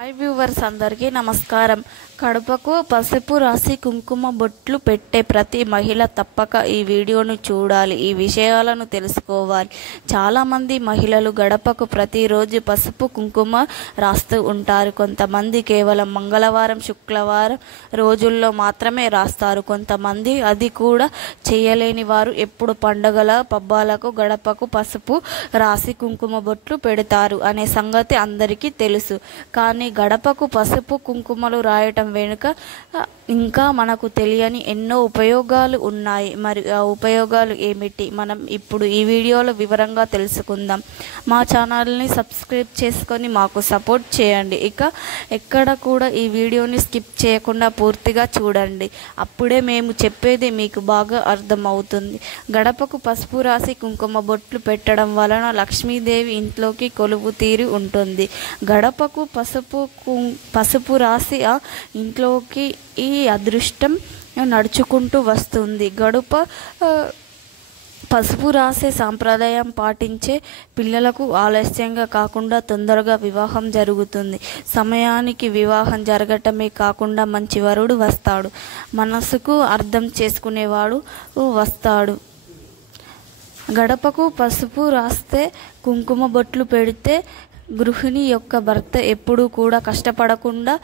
Hi viewers అందరికీ నమస్కారం. కడుపకు పసుపు రాసి కుంకుమ బొట్లు పెట్టే ప్రతి మహిళ తప్పక ఈ వీడియోను చూడాలి. ఈ విషయాలను తెలుసుకోవాలి. చాలామంది మహిళలు గడపకు ప్రతిరోజు పసుపు కుంకుమ రాస్తూ ఉంటారు. కొంతమంది కేవలం మంగళవారం శుక్రవారం రోజుల్లో మాత్రమే రాస్తారు. కొంతమంది అది కూడా చేయలేని వారు ఎప్పుడు పండుగల పబ్బాలకు గడపకు పసుపు రాసి కుంకుమ బొట్లు పెడతారు అనే సంగతి అందరికీ తెలుసు. కానీ గడపకు పసుపు కుంకుమలు రాయటం వెనుక ఇంకా మనకు తెలియని ఎన్నో ఉపయోగాలు ఉన్నాయి. మరి ఆ ఉపయోగాలు ఏమిటి మనం ఇప్పుడు ఈ వీడియోలో వివరంగా తెలుసుకుందాం. మా ఛానల్ని సబ్స్క్రైబ్ చేసుకొని మాకు సపోర్ట్ చేయండి. ఇక ఎక్కడ కూడా ఈ వీడియోని స్కిప్ చేయకుండా పూర్తిగా చూడండి. అప్పుడే మేము చెప్పేది మీకు బాగా అర్థమవుతుంది. గడపకు పసుపు రాసి కుంకుమ బొట్లు పెట్టడం వలన లక్ష్మీదేవి ఇంట్లోకి కొలువు తీరి ఉంటుంది. గడపకు పసుపు రాసి ఆ ఇంట్లోకి ఈ అదృష్టం నడుచుకుంటూ వస్తుంది. గడప పసుపు రాసే సాంప్రదాయం పాటించే పిల్లలకు ఆలస్యంగా కాకుండా తొందరగా వివాహం జరుగుతుంది. సమయానికి వివాహం జరగటమే కాకుండా మంచి వరుడు వస్తాడు. మనసుకు అర్థం చేసుకునేవాడు వస్తాడు. గడపకు పసుపు రాస్తే కుంకుమ బొట్లు పెడితే గృహిణి యొక్క భర్త ఎప్పుడూ కూడా కష్టపడకుండా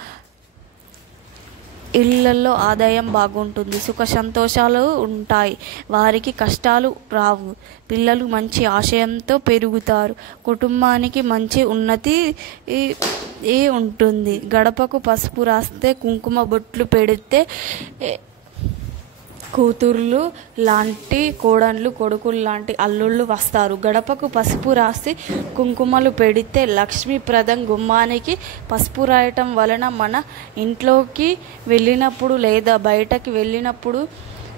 ఇళ్లలో ఆదాయం బాగుంటుంది. సుఖ సంతోషాలు ఉంటాయి. వారికి కష్టాలు రావు. పిల్లలు మంచి ఆశయంతో పెరుగుతారు. కుటుంబానికి మంచి ఉన్నతి ఉంటుంది. గడపకు పసుపు రాస్తే కుంకుమ బొట్లు పెడితే కూతుర్లు లాంటి కోడళ్ళు కొడుకులు లాంటి అల్లుళ్ళు వస్తారు. గడపకు పసుపు రాసి కుంకుమలు పెడితే లక్ష్మీప్రదం. గుమ్మానికి పసుపు రాయటం వలన మన ఇంట్లోకి వెళ్ళినప్పుడు లేదా బయటకి వెళ్ళినప్పుడు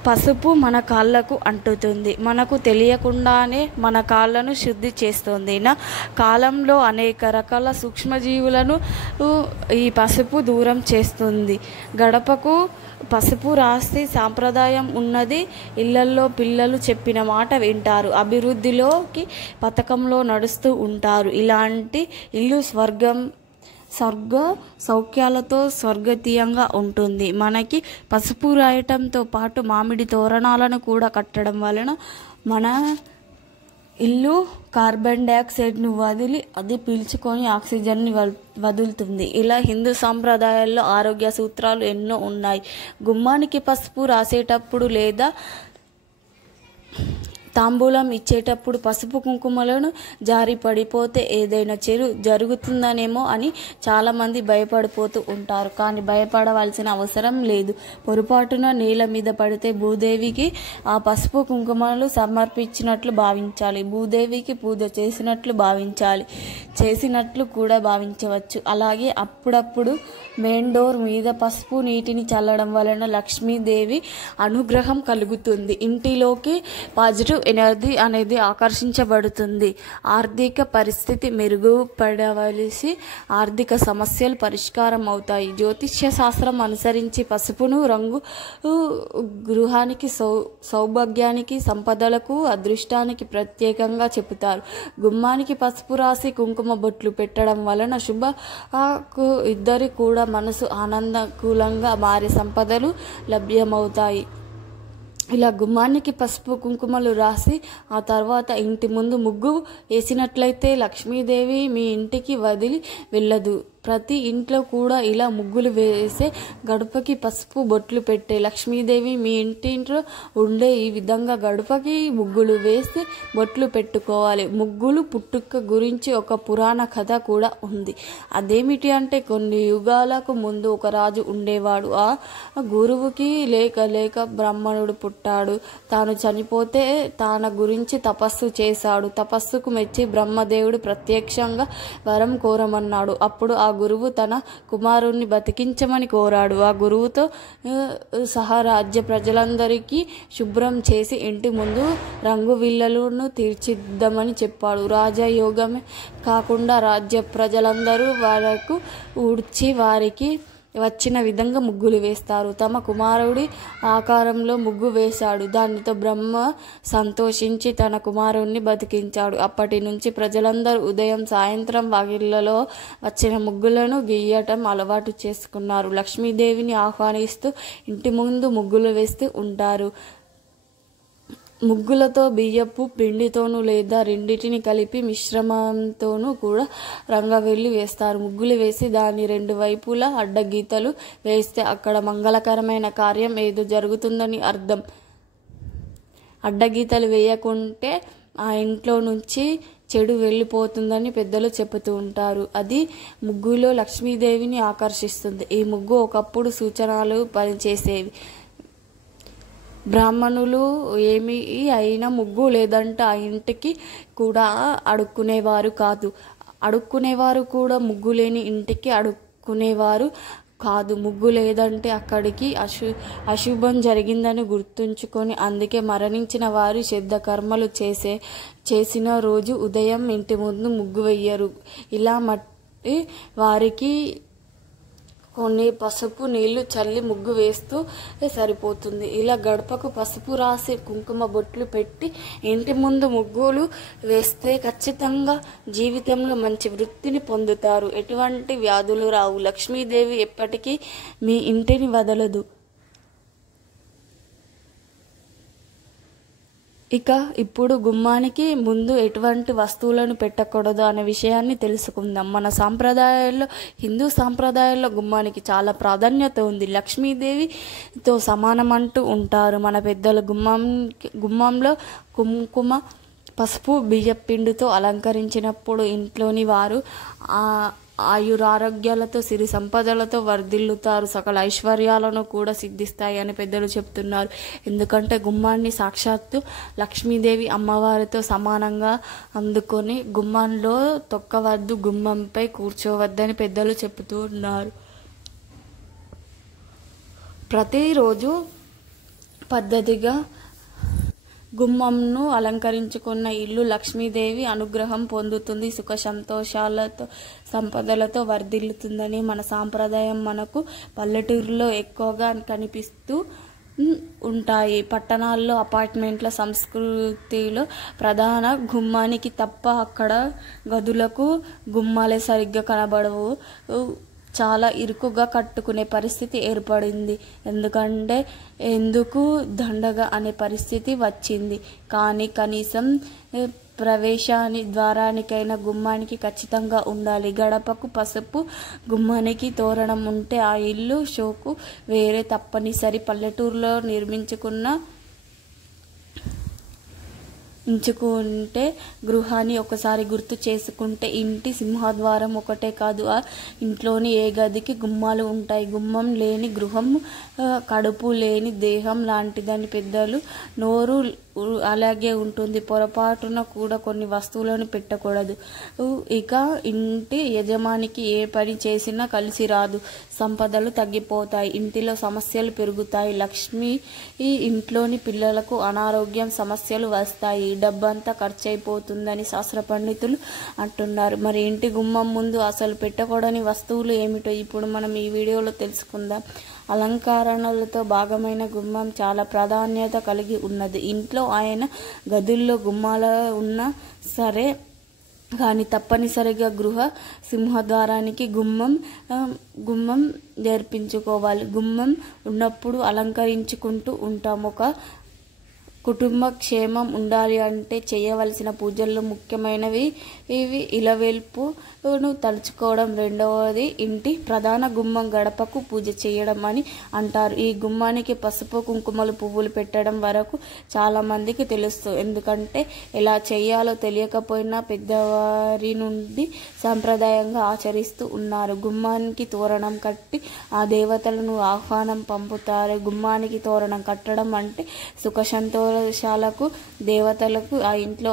పసుపు మన కాళ్ళకు అంటుతుంది. మనకు తెలియకుండానే మన కాళ్ళను శుద్ధి చేస్తుంది. నా కాలంలో అనేక రకాల సూక్ష్మజీవులను ఈ పసుపు దూరం చేస్తుంది. గడపకు పసుపు రాసి సాంప్రదాయం ఉన్నది. ఇళ్లల్లో పిల్లలు చెప్పిన మాట వింటారు. అభివృద్ధిలోకి పథకంలో నడుస్తూ ఉంటారు. ఇలాంటి ఇల్లు స్వర్గ సౌఖ్యాలతో స్వర్గతీయంగా ఉంటుంది. మనకి పసుపు రాయటంతో పాటు మామిడి తోరణాలను కూడా కట్టడం వలన మన ఇల్లు కార్బన్ డైఆక్సైడ్ను వదిలి అది పీల్చుకొని ఆక్సిజన్ని వదులుతుంది. ఇలా హిందూ సాంప్రదాయాల్లో ఆరోగ్య సూత్రాలు ఎన్నో ఉన్నాయి. గుమ్మానికి పసుపు రాసేటప్పుడు లేదా తాంబూలం ఇచ్చేటప్పుడు పసుపు కుంకుమలను జారి పడిపోతే ఏదైనా చెడు జరుగుతుందనేమో అని చాలామంది భయపడిపోతూ ఉంటారు. కానీ భయపడవలసిన అవసరం లేదు. పొరపాటున నేల మీద పడితే భూదేవికి ఆ పసుపు కుంకుమలు సమర్పించినట్లు భావించాలి. భూదేవికి పూజ చేసినట్లు కూడా భావించవచ్చు. అలాగే అప్పుడప్పుడు మెయిన్ డోర్ మీద పసుపు నీటిని చల్లడం వలన లక్ష్మీదేవి అనుగ్రహం కలుగుతుంది. ఇంటిలోకి పాజిటివ్ ఎనర్జీ అనేది ఆకర్షించబడుతుంది. ఆర్థిక పరిస్థితి మెరుగుపడవలసి ఆర్థిక సమస్యలు పరిష్కారం అవుతాయి. జ్యోతిష్య శాస్త్రం అనుసరించి పసుపును రంగు గృహానికి సౌభాగ్యానికి సంపదలకు అదృష్టానికి ప్రత్యేకంగా చెబుతారు. గుమ్మానికి పసుపు రాసి కుంకుమ బొట్లు పెట్టడం వలన ఇద్దరి కూడా మనసు ఆనందకూలంగా మారి సంపదలు లభ్యమవుతాయి. ఇలా గుమ్మానికి పసుపు కుంకుమలు రాసి ఆ తర్వాత ఇంటి ముందు ముగ్గు వేసినట్లయితే లక్ష్మీదేవి మీ ఇంటికి వదిలి వెళ్ళదు. ప్రతి ఇంట్లో కూడా ఇలా ముగ్గులు వేసే గడపకి పసుపు బొట్లు పెట్టే లక్ష్మీదేవి మీ ఇంటింట్లో ఉండే ఈ విధంగా గడపకి ముగ్గులు వేసి బొట్లు పెట్టుకోవాలి. ముగ్గులు పుట్టుక గురించి ఒక పురాణ కథ కూడా ఉంది. అదేమిటి అంటే కొన్ని యుగాలకు ముందు ఒక రాజు ఉండేవాడు. ఆ గురువుకి లేక బ్రాహ్మణుడు పుట్టాడు. తాను చనిపోతే తన గురించి తపస్సు చేశాడు. తపస్సుకు మెచ్చి బ్రహ్మదేవుడు ప్రత్యక్షంగా వరం కోరమన్నాడు. అప్పుడు ఆ గురువు తన కుమారుణ్ణి బతికించమని కోరాడు. ఆ గురువుతో సహా రాజ్య ప్రజలందరికీ శుభ్రం చేసి ఇంటి ముందు రంగు విల్లలను తీర్చిద్దామని చెప్పాడు. రాజయోగమే కాకుండా రాజ్య ప్రజలందరూ వాళ్లకు ఊడ్చి వారికి వచ్చిన విధంగా ముగ్గులు వేస్తారు. తమ కుమారుడి ఆకారంలో ముగ్గు వేశాడు. దానితో బ్రహ్మ సంతోషించి తన కుమారుణ్ణి బతికించాడు. అప్పటి నుంచి ప్రజలందరూ ఉదయం సాయంత్రం వాకిళ్లలో వచ్చిన ముగ్గులను గీయటం అలవాటు చేసుకున్నారు. లక్ష్మీదేవిని ఆహ్వానిస్తూ ఇంటి ముందు ముగ్గులు వేస్తూ ఉంటారు. ముగ్గులతో బియ్యపు పిండితోనూ లేదా రెండింటిని కలిపి మిశ్రమంతోనూ కూడా రంగవెల్లి వేస్తారు. ముగ్గులు వేసి దాని రెండు వైపులా అడ్డగీతలు వేస్తే అక్కడ మంగళకరమైన కార్యం ఏదో జరుగుతుందని అర్థం. అడ్డగీతలు వేయకుంటే ఆ ఇంట్లో నుంచి చెడు వెళ్ళిపోతుందని పెద్దలు చెబుతూ ఉంటారు. అది ముగ్గులో లక్ష్మీదేవిని ఆకర్షిస్తుంది. ఈ ముగ్గు ఒకప్పుడు సూచనలు పనిచేసేవి. బ్రాహ్మణులు ఏమి అయినా ముగ్గు లేదంటే ఆ ఇంటికి కూడా అడుక్కునేవారు కాదు. అడుక్కునేవారు కూడా ముగ్గు లేని ఇంటికి అడుక్కునేవారు కాదు. ముగ్గు లేదంటే అక్కడికి అశుభం జరిగిందని గుర్తుంచుకొని అందుకే మరణించిన వారు శ్రద్ధ కర్మలు చేసిన రోజు ఉదయం ఇంటి ముందు ముగ్గు వెయ్యరు. ఇలా మట్టి వారికి కొన్ని పసుపు నీళ్లు చల్లి ముగ్గు వేస్తూ సరిపోతుంది. ఇలా గడపకు పసుపు రాసి కుంకుమ బొట్లు పెట్టి ఇంటి ముందు ముగ్గులు వేస్తే ఖచ్చితంగా జీవితంలో మంచి వృత్తిని పొందుతారు. ఎటువంటి వ్యాధులు రావు. లక్ష్మీదేవి ఎప్పటికీ మీ ఇంటిని వదలదు. ఇక ఇప్పుడు గుమ్మానికి ముందు ఎటువంటి వస్తువులను పెట్టకూడదు అనే విషయాన్ని తెలుసుకుందాం. మన సాంప్రదాయాల్లో, హిందూ సాంప్రదాయాల్లో గుమ్మానికి చాలా ప్రాధాన్యత ఉంది. లక్ష్మీదేవితో సమానం అంటూ ఉంటారు మన పెద్దలు. గుమ్మంలో కుంకుమ, పసుపు, బియ్యపిండితో అలంకరించినప్పుడు ఇంట్లోని వారు ఆయురారోగ్యాలతో సిరి సంపదలతో వర్ధిల్లుతారు. సకల ఐశ్వర్యాలను కూడా సిద్ధిస్తాయి అని పెద్దలు చెప్తున్నారు. ఎందుకంటే గుమ్మాన్ని సాక్షాత్తు లక్ష్మీదేవి అమ్మవారితో సమానంగా అందుకొని గుమ్మంలో తొక్కవద్దు, గుమ్మంపై కూర్చోవద్దని పెద్దలు చెబుతూ ఉన్నారు. ప్రతిరోజు పద్ధతిగా గుమ్మంను అలంకరించుకున్న ఇల్లు లక్ష్మీదేవి అనుగ్రహం పొందుతుంది, సుఖ సంతోషాలతో సంపదలతో వర్ధిల్లుతుందని మన సాంప్రదాయం. మనకు పల్లెటూరులో ఎక్కువగా కనిపిస్తూ ఉంటాయి. పట్టణాల్లో అపార్ట్మెంట్ల సంస్కృతిలో ప్రధాన గుమ్మానికి తప్ప అక్కడ గదులకు గుమ్మాలే సరిగ్గా కనబడవు. చాలా ఇరుకుగా కట్టుకునే పరిస్థితి ఏర్పడింది. ఎందుకు దండగ అనే పరిస్థితి వచ్చింది. కానీ కనీసం ద్వారానికైనా గుమ్మానికి ఖచ్చితంగా ఉండాలి. గడపకు పసుపు, గుమ్మానికి తోరణం ఉంటే ఆ ఇల్లు షోకు వేరే తప్పనిసరి. పల్లెటూరులో ఉంచుకుంటే గృహాన్ని ఒకసారి గుర్తు చేసుకుంటే ఇంటి సింహద్వారం ఒకటే కాదు, ఆ ఇంట్లోని ఏ గదికి గుమ్మాలు ఉంటాయి. గుమ్మం లేని గృహం కడుపు లేని దేహం లాంటిదని పెద్దలు. నోరు అలాగే ఉంటుంది. పొరపాటున కూడా కొన్ని వస్తువులను పెట్టకూడదు. ఇక ఇంటి యజమానికి ఏ పని చేసినా కలిసి రాదు. సంపదలు తగ్గిపోతాయి. ఇంటిలో సమస్యలు పెరుగుతాయి. లక్ష్మి ఈ ఇంట్లోని పిల్లలకు అనారోగ్యం సమస్యలు వస్తాయి. డబ్బంతా ఖర్చు అయిపోతుందని శాస్త్ర పండితులు అంటున్నారు. మరి ఇంటి గుమ్మం ముందు అసలు పెట్టకూడని వస్తువులు ఏమిటో ఇప్పుడు మనం ఈ వీడియోలో తెలుసుకుందాం. అలంకరణలతో భాగమైన గుమ్మం చాలా ప్రాధాన్యత కలిగి ఉన్నది. ఇంట్లో ఆయన గదుల్లో గుమ్మాలు ఉన్నా సరే కానీ తప్పనిసరిగా గృహ సింహద్వారానికి గుమ్మం నేర్పించుకోవాలి. గుమ్మం ఉన్నప్పుడు అలంకరించుకుంటూ ఉంటాం. ఒక కుటుంబ క్షేమం ఉండాలి అంటే చేయవలసిన పూజల్లో ముఖ్యమైనవి ఇవి. ఇలవేల్పును తలుచుకోవడం. రెండవది ఇంటి ప్రధాన గుమ్మం గడపకు పూజ చేయడం అని అంటారు. ఈ గుమ్మానికి పసుపు, కుంకుమలు, పువ్వులు పెట్టడం వరకు చాలా మందికి తెలుసు. ఎందుకంటే ఎలా చేయాలో తెలియకపోయినా పెద్దవారి నుండి సాంప్రదాయంగా ఆచరిస్తూ ఉన్నారు. గుమ్మానికి తోరణం కట్టి ఆ దేవతలను ఆహ్వానం పంపుతారు. గుమ్మానికి తోరణం కట్టడం అంటే సుఖ సంతోషాలకు దేవతలకు ఆ ఇంట్లో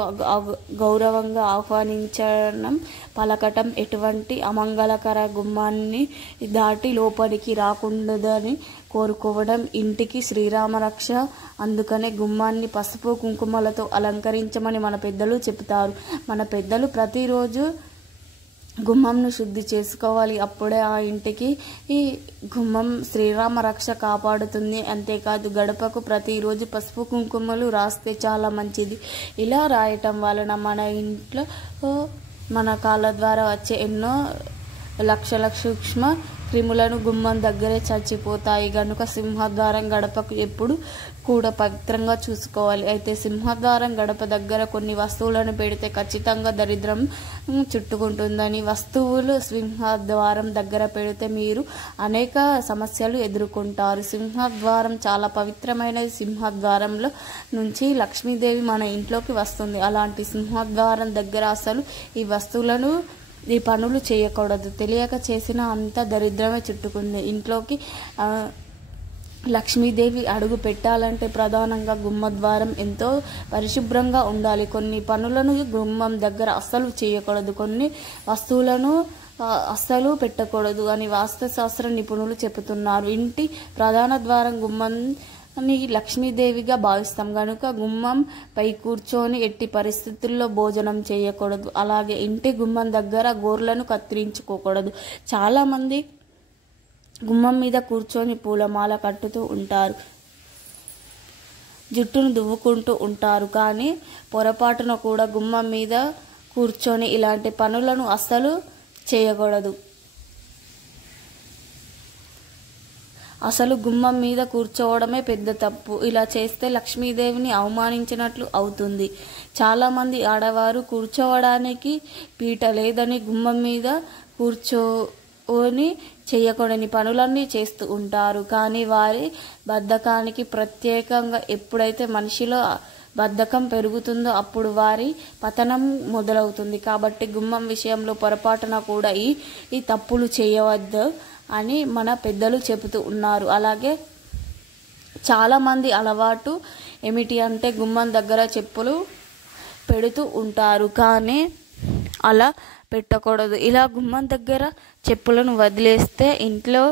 గౌరవంగా ఆహ్వానించడం పలకటం. ఎటువంటి అమంగళకర గుమ్మాన్ని దాటి లోపలికి రాకూడదని కోరుకోవడం ఇంటికి శ్రీరామ రక్ష. అందుకనే గుమ్మాన్ని పసుపు కుంకుమలతో అలంకరించమని మన పెద్దలు చెబుతారు. మన పెద్దలు ప్రతిరోజు గుమ్మంను శుద్ధి చేసుకోవాలి. అప్పుడే ఆ ఇంటికి ఈ గుమ్మం శ్రీరామ రక్ష కాపాడుతుంది. అంతేకాదు గడపకు ప్రతిరోజు పసుపు కుంకుమలు రాస్తే చాలా మంచిది. ఇలా రాయటం వలన మన ఇంట్లో మన కాళ్ళ ద్వారా వచ్చే ఎన్నో లక్షల సూక్ష్మ క్రిములను గుమ్మం దగ్గరే చచ్చిపోతాయి. కనుక సింహద్వారం గడపకు ఎప్పుడు కూడా పవిత్రంగా చూసుకోవాలి. అయితే సింహద్వారం గడప దగ్గర కొన్ని వస్తువులను పెడితే ఖచ్చితంగా దరిద్రం చుట్టుకుంటుందని, వస్తువులు సింహద్వారం దగ్గర పెడితే మీరు అనేక సమస్యలు ఎదుర్కొంటారు. సింహద్వారం చాలా పవిత్రమైనది. సింహద్వారంలో నుంచి లక్ష్మీదేవి మన ఇంట్లోకి వస్తుంది. అలాంటి సింహద్వారం దగ్గర అసలు ఈ పనులు చేయకూడదు. తెలియక చేసిన అంత దరిద్రమే చుట్టుకుంది. ఇంట్లోకి లక్ష్మీదేవి అడుగు పెట్టాలంటే ప్రధానంగా గుమ్మద్వారం ఎంతో పరిశుభ్రంగా ఉండాలి. కొన్ని పనులను గుమ్మం దగ్గర అస్సలు చేయకూడదు. కొన్ని వస్తువులను అస్సలు పెట్టకూడదు అని వాస్తుశాస్త్ర నిపుణులు చెబుతున్నారు. ఇంటి ప్రధాన ద్వారం గుమ్మాన్ని లక్ష్మీదేవిగా భావిస్తాం కనుక గుమ్మం పై కూర్చొని ఎట్టి పరిస్థితుల్లో భోజనం చేయకూడదు. అలాగే ఇంటి గుమ్మం దగ్గర గోర్లను కత్తిరించుకోకూడదు. చాలామంది గుమ్మం మీద కూర్చొని పూలమాల కట్టుతూ ఉంటారు, జుట్టును దువ్వుకుంటూ ఉంటారు. కానీ పొరపాటున కూడా గుమ్మం మీద కూర్చొని ఇలాంటి పనులను అస్సలు చేయకూడదు. అసలు గుమ్మం మీద కూర్చోవడమే పెద్ద తప్పు. ఇలా చేస్తే లక్ష్మీదేవిని అవమానించినట్లు అవుతుంది. చాలామంది ఆడవారు కూర్చోవడానికి పీట లేదని గుమ్మం మీద కూర్చొని చేయకూడని పనులన్నీ చేస్తూ ఉంటారు. కానీ వారి బద్ధకానికి ప్రత్యేకంగా ఎప్పుడైతే మనిషిలో బద్ధకం పెరుగుతుందో అప్పుడు వారి పతనం మొదలవుతుంది. కాబట్టి గుమ్మం విషయంలో పొరపాటున కూడా ఈ తప్పులు చేయవద్దు అని మన పెద్దలు చెబుతూ ఉన్నారు. అలాగే చాలామంది అలవాటు ఏమిటి అంటే గుమ్మం దగ్గర చెప్పులు పెడుతూ ఉంటారు. కానీ అలా పెట్టకూడదు. ఇలా గుమ్మం దగ్గర చెప్పులను వదిలేస్తే ఇంట్లో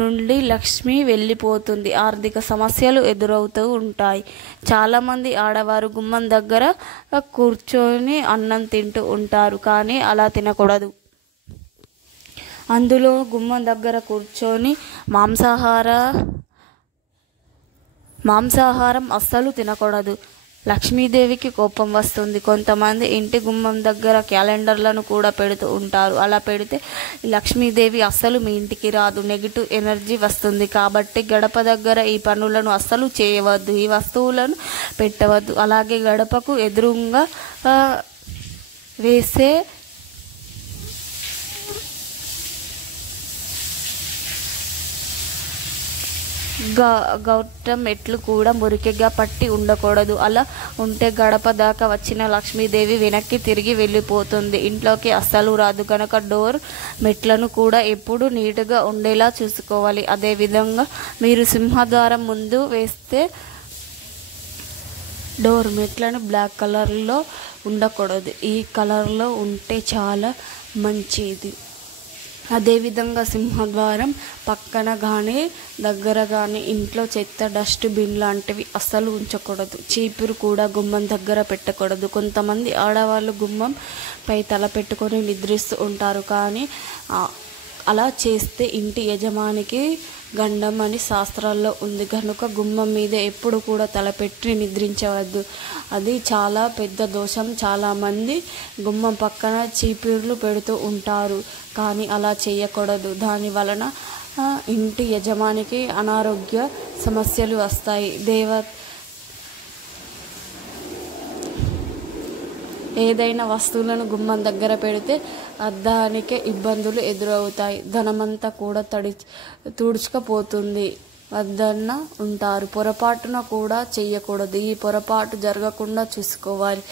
నుండి లక్ష్మి వెళ్ళిపోతుంది. ఆర్థిక సమస్యలు ఎదురవుతూ ఉంటాయి. చాలామంది ఆడవారు గుమ్మం దగ్గర కూర్చొని అన్నం తింటూ ఉంటారు. కానీ అలా తినకూడదు. అందులో గుమ్మం దగ్గర కూర్చొని మాంసాహారం అస్సలు తినకూడదు. లక్ష్మీదేవికి కోపం వస్తుంది. కొంతమంది ఇంటి గుమ్మం దగ్గర క్యాలెండర్లను కూడా పెడుతూ ఉంటారు. అలా పెడితే లక్ష్మీదేవి అస్సలు మీ ఇంటికి రాదు, నెగిటివ్ ఎనర్జీ వస్తుంది. కాబట్టి గడప దగ్గర ఈ పనులను అస్సలు చేయవద్దు, ఈ వస్తువులను పెట్టవద్దు. అలాగే గడపకు ఎదురుగా వేసే గౌటం మెట్లు కూడా మురికిగా పట్టి ఉండకూడదు. అలా ఉంటే గడప దాకా వచ్చిన లక్ష్మీదేవి వెనక్కి తిరిగి వెళ్ళిపోతుంది, ఇంట్లోకి అస్సలు రాదు. కనుక డోర్ మెట్లను కూడా ఎప్పుడు నీట్గా ఉండేలా చూసుకోవాలి. అదేవిధంగా మీరు సింహద్వారం ముందు వేస్తే డోర్ మెట్లను బ్లాక్ కలర్లో ఉండకూడదు. ఈ కలర్లో ఉంటే చాలా మంచిది. అదేవిధంగా సింహద్వారం పక్కన కానీ దగ్గర కానీ ఇంట్లో చెత్త, డస్ట్బిన్ లాంటివి అస్సలు ఉంచకూడదు. చీపురు కూడా గుమ్మం దగ్గర పెట్టకూడదు. కొంతమంది ఆడవాళ్ళు గుమ్మం పై తల పెట్టుకొని నిద్రిస్తూ ఉంటారు. కానీ అలా చేస్తే ఇంటి యజమానికి గండం అని శాస్త్రాల్లో ఉంది. కనుక గుమ్మం మీద ఎప్పుడు కూడా తలపెట్టి నిద్రించవద్దు. అది చాలా పెద్ద దోషం. చాలామంది గుమ్మం పక్కన చీపుర్లు పెడుతూ ఉంటారు. కానీ అలా చేయకూడదు. దాని వలన ఇంటి యజమానికి అనారోగ్య సమస్యలు వస్తాయి. ఏదైనా వస్తువులను గుమ్మం దగ్గర పెడితే దానికే ఇబ్బందులు ఎదురవుతాయి. ధనమంతా కూడా తుడుచుకుపోతుంది. వద్దన్న ఉంటారు. పొరపాటున కూడా చెయ్యకూడదు. ఈ పొరపాటు జరగకుండా చూసుకోవాలి.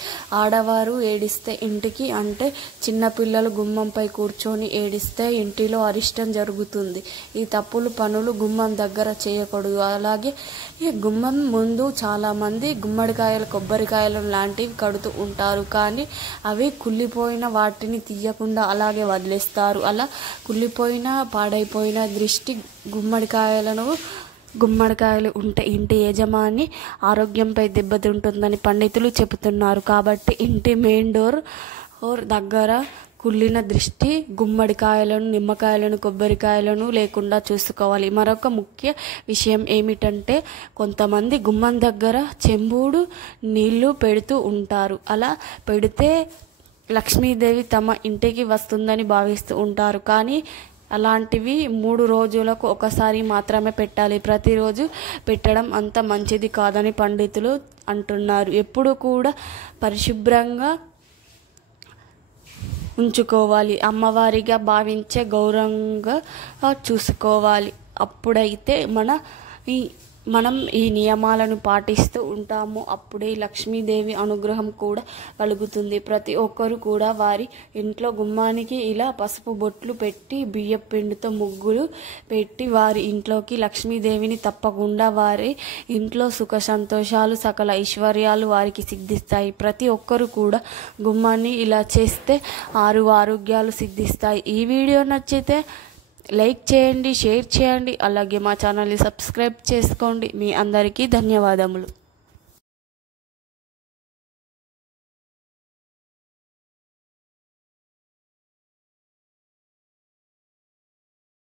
ఆడవారు ఏడిస్తే ఇంటికి అంటే చిన్నపిల్లలు గుమ్మంపై కూర్చొని ఏడిస్తే ఇంటిలో అరిష్టం జరుగుతుంది. ఈ తప్పులు పనులు గుమ్మం దగ్గర చేయకూడదు. అలాగే ఈ గుమ్మం ముందు చాలామంది గుమ్మడికాయలు, కొబ్బరికాయలు లాంటివి కడుతూ ఉంటారు. కానీ అవి కుళ్ళిపోయిన వాటిని తీయకుండా అలాగే వదిలేస్తారు. అలా కుళ్ళిపోయిన పాడైపోయిన దృష్టి గుమ్మడికాయలు ఉంటే ఇంటి యజమాని ఆరోగ్యంపై దెబ్బతింటుందని పండితులు చెబుతున్నారు. కాబట్టి ఇంటి మెయిన్ డోర్ దగ్గర కుళ్ళిన దృష్టి, గుమ్మడికాయలను, నిమ్మకాయలను, కొబ్బరికాయలను లేకుండా చూసుకోవాలి. మరొక ముఖ్య విషయం ఏమిటంటే కొంతమంది గుమ్మం దగ్గర చెంబుడు నీళ్లు పెడుతూ ఉంటారు. అలా పెడితే లక్ష్మీదేవి తమ ఇంటికి వస్తుందని భావిస్తూ ఉంటారు. కానీ అలాంటివి 3 రోజులకు ఒకసారి మాత్రమే పెట్టాలి. ప్రతిరోజు పెట్టడం అంత మంచిది కాదని పండితులు అంటున్నారు. ఎప్పుడు కూడా పరిశుభ్రంగా ఉంచుకోవాలి. అమ్మవారిగా భావించే గౌరవంగా చూసుకోవాలి. అప్పుడైతే మనం ఈ నియమాలను పాటిస్తూ ఉంటాము. అప్పుడే లక్ష్మీదేవి అనుగ్రహం కూడా కలుగుతుంది. ప్రతి ఒక్కరు కూడా వారి ఇంట్లో గుమ్మానికి ఇలా పసుపు బొట్లు పెట్టి బియ్యం పిండితో ముగ్గులు పెట్టి వారి ఇంట్లోకి లక్ష్మీదేవిని తప్పకుండా వారి ఇంట్లో సుఖ సంతోషాలు, సకల ఐశ్వర్యాలు వారికి సిద్ధిస్తాయి. ప్రతి ఒక్కరు కూడా గుమ్మాన్ని ఇలా చేస్తే 6 ఆరోగ్యాలు సిద్ధిస్తాయి. ఈ వీడియో నచ్చితే లైక్ చేయండి, షేర్ చేయండి, అలాగే మా ఛానల్ని సబ్స్క్రైబ్ చేసుకోండి. మీ అందరికీ ధన్యవాదములు.